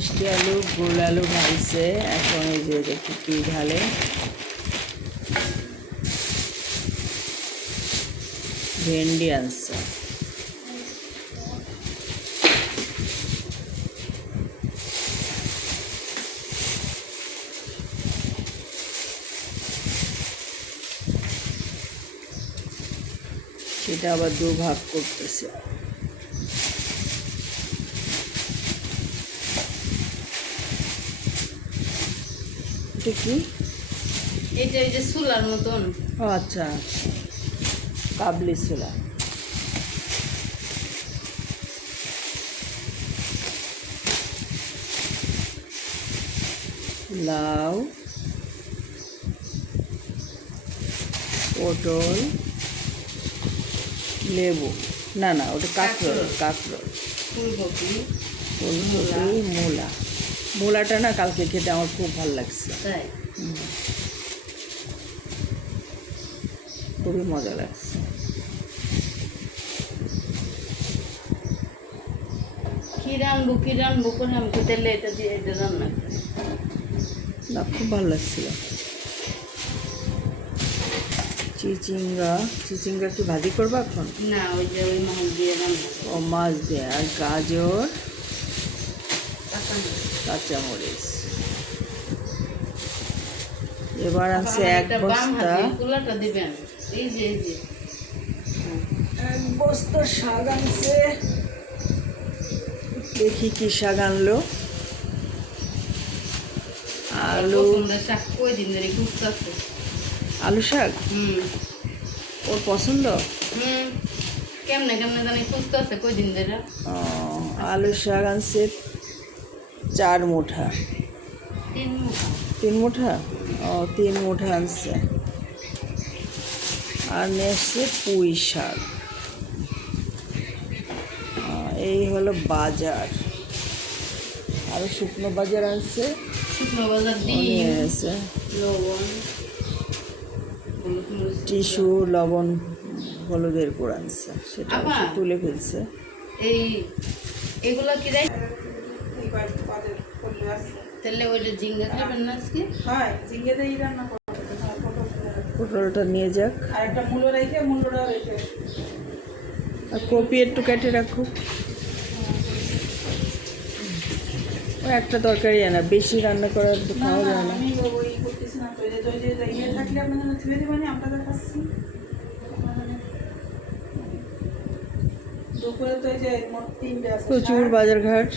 মিষ্টি আলু গোল আলু ঢালছে। এখন এই যে দেখি কি ঢালে, ভেন্ডি আনছে। সেটা আবার দুভাগ করতেছে। এটা কি? এটা এই যে চুলার মতন। ও আচ্ছা, কাবলি ছোলা। লাউ, পটল, লেবু, না না ওটা কাঁকরোল। কাঁকরোল, ফুলকপি, ফুলকপি, মূলা। মূলাটা না কালকে খেতে আমার খুব ভালো লাগছে, তাই খুবই মজা লাগছে। কি রানবো করে আমি তো তেলে এটা দিয়ে এটা রান্না করি। না খুব ভালো লাগছিল। চিচিঙ্গা, চিচিঙ্গা কি ভাজি করবো এখন? না, ওই যে ওই মাছ দিয়ে রান্না করি। ও মাছ দিয়ে। আর গাজর, কাঁচামরিচ। কাঁচামরিচ। এবার আছে এক একটা বাম হাত বস্তা, দিয়ে কুলাটা দিবেন। এই যে এক বস্তা শাক আনছে। দেখি কি শাক আনলো। আলু, পছন্দের শাক কই দিন ধরে খুঁজতেছে। আলু শাক ওর পছন্দ। কেমনে কেমনে জানি খুঁজতেছে কই দিন ধরে। ও, আলু শাক আনছে 4 মুঠা। 3 মুঠা। 3 মুঠা? ও 3 মুঠা আনছে। আর নিয়ে আসছে পুঁই শাক। এই হলো বাজার। আরও শুকনো বাজার আনছে, শুকনো বাজার ডিম, নিয়ে এসে লবণ, হলুদ মরিচ, টিস্যু, লবণ, হলুদের গুঁড়ো আনছে। সেটা আপা, তুলে ফেলছে। এই এগুলো কি রাই তাহলে ওইটা ঝিঙ্গা খাবেন না আজকে? হয় ঝিঙে দিয়ে রান্না করতে। পটলটা নিয়ে যাক। আর একটা মূলো রেখে মূলোটা রেখে আর কপি একটু কেটে রাখো। ও একটা তরকারি আনা, বেশি রান্না করার না খাওয়া না যায় না। আমি ওই করতেছি না তো, ওই যে ইয়ে থাকলে আপনাদের ধুয়ে দেবেন, আমরা দেখাচ্ছি দুপুরে তো এই যে মোট 3টে আছে। প্রচুর বাজারঘাট।